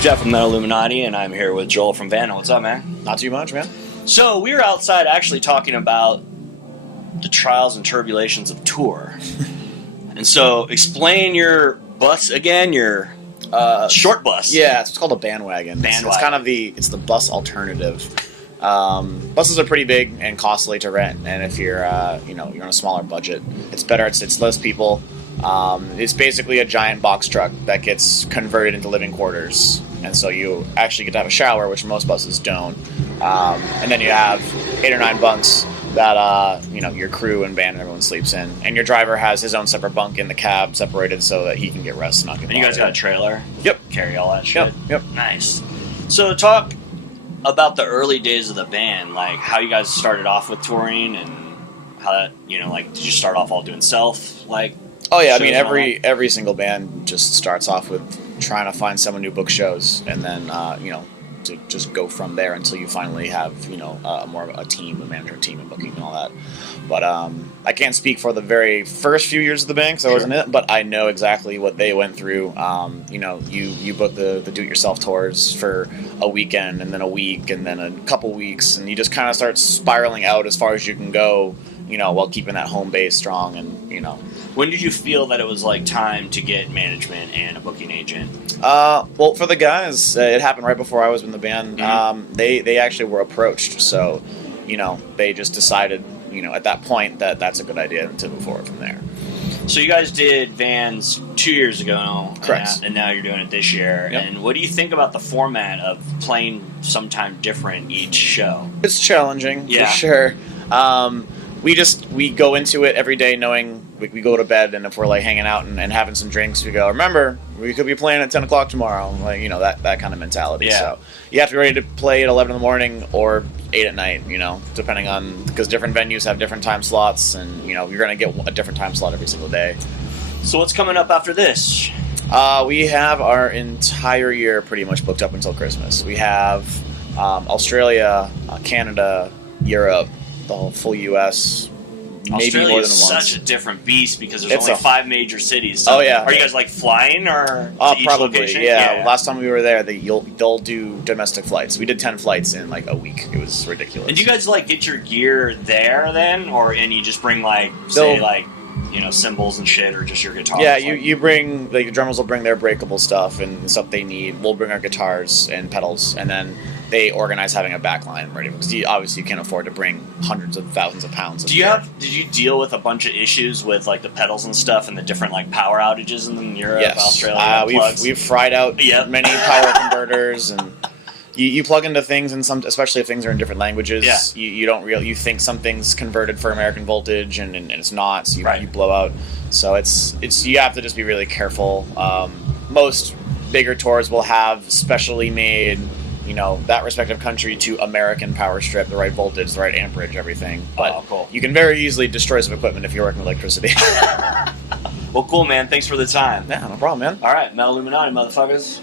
Jeff from Metalluminati, and I'm here with Joel from Vanna. What's up, man? Not too much, man. So we were outside actually talking about the trials and tribulations of tour. And so explain your bus again, your short bus. Yeah, it's called a bandwagon. It's kind of the bus alternative. Buses are pretty big and costly to rent, and if you're you're on a smaller budget, it's better. It's less people. It's basically a giant box truck that gets converted into living quarters, and so you actually get to have a shower, which most buses don't. And then you have 8 or 9 bunks that your crew and band and everyone sleeps in, and your driver has his own separate bunk in the cab, separated so that he can get rest and not get bothered. And you guys got a trailer? Yep. Carry all that shit? Yep. Nice. So talk about the early days of the band, like how you guys started off with touring and how that, did you start off all doing self, like? Oh yeah, I mean every single band just starts off with trying to find someone who books shows, and then to just go from there until you finally have more of a team, a manager team, and booking and all that. But I can't speak for the very first few years of the band because I wasn't in it, but I know exactly what they went through. You book the do-it-yourself tours for a weekend, and then a week, and then a couple weeks, and you just kind of start spiraling out as far as you can go, while keeping that home base strong, and When did you feel that it was like time to get management and a booking agent? Well, for the guys, it happened right before I was in the band. Mm-hmm. They actually were approached, so they just decided at that point that that's a good idea to move forward from there. So you guys did Vans 2 years ago, correct? And now you're doing it this year. Yep. And what do you think about the format of playing sometime different each show? It's challenging, for sure. We go into it every day knowing we go to bed, and if we're like hanging out and having some drinks, we go, remember, we could be playing at 10 o'clock tomorrow, like that kind of mentality. Yeah. So you have to be ready to play at 11 in the morning or 8 at night, depending on, because different venues have different time slots, and you're going to get a different time slot every single day. So what's coming up after this? We have our entire year pretty much booked up until Christmas. We have Australia, Canada, Europe, the whole full U.S., maybe Australia more than is once. Such a different beast because there's It's only 5 major cities. So Oh, yeah. Are you guys like flying or to each probably, location? yeah. Last time we were there, they'll do domestic flights. We did 10 flights in like a week. It was ridiculous. And do you guys like get your gear there then, and you just bring cymbals and shit, or just your guitar? Yeah, you bring, like, the drummers will bring their breakable stuff and stuff they need. We'll bring our guitars and pedals, and then they organize having a backline ready, because obviously you can't afford to bring hundreds of thousands of pounds of gear. Did you deal with a bunch of issues with like the pedals and stuff and the different like power outages in Europe, Yes. Australia? We've fried out many power converters, and you plug into things, and especially if things are in different languages, you don't you think something's converted for American voltage, and it's not, so you blow out. So it's you have to just be really careful. Most bigger tours will have specially made, that respective country to American power strip, the right voltage, the right amperage, everything. But cool. You can very easily destroy some equipment if you're working with electricity. Well, cool, man. Thanks for the time. Yeah, no problem, man. All right, Metalluminati, motherfuckers.